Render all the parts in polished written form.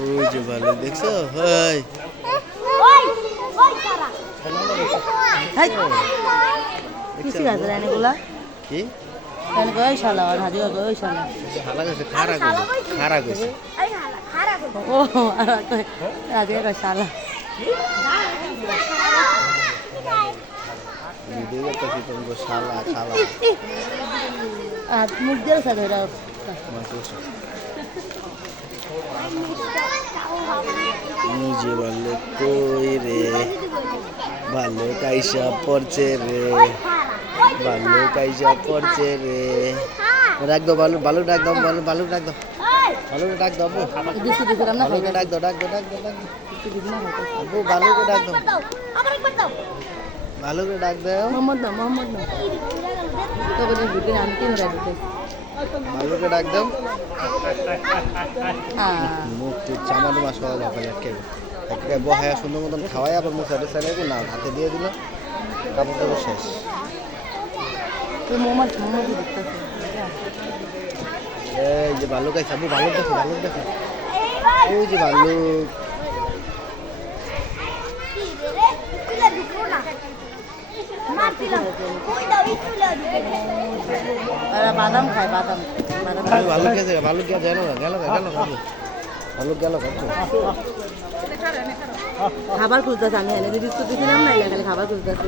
ওই যে ভালো দেখছো হাই কিসি গাছ রে এগুলা কি এনে কই শালা আর হাজি কই শালা শালা গেছে খারা গেছে ও আর কই হাজি কই শালা ভিডিও করতেছি তোমাকে শালা শালা আর মুখ দিয়ে সাথে ধরা নিজে বললে কই রে ভালো কাইসা পড়ছে রে ভালো কাইসা পড়ছে রে ডাক দাও ভালো ডাক দাও ভালো ডাক দাও ভালো ডাক দাও দিছি দিছি রান্না ভালোকে ডাক দাও আব্বু ভালোকে ডাক দাও ভালোকে ডাক দাও মোহাম্মদ না তো বলে ভিতরে আমি কি হরা দিতে ভালোকে ডাক দাও হ্যাঁ মুখ টুক চামারি মাছ খাওয়া যাবে একে বহায়া সুন্দর মতন খাওয়াই আবার মুখে চাইলে না হাতে দিয়ে দিল কাপড় টাপড় শেষ তো মোহাম্মদ দিতে এই যে ভালুক আছে আব্বু ভালুক দেখো ওই যে ভালুক বাদাম খায় বাদাম ভালুক গেছে ভালুক গেল ভালুক গেল খাবার খুঁজতেছে আমি এনে বিস্কুট দিয়েছিলাম না খালি খাবার খুঁজতেছে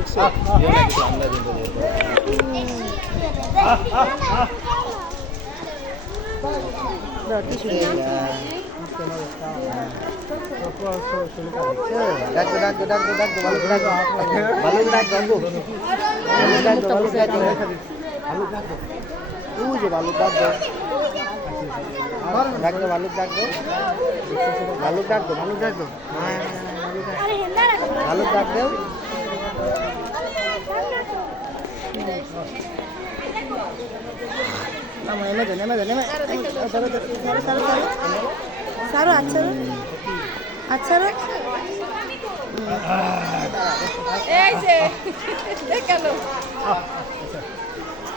সারো আচ্ছা এই যে দেখালো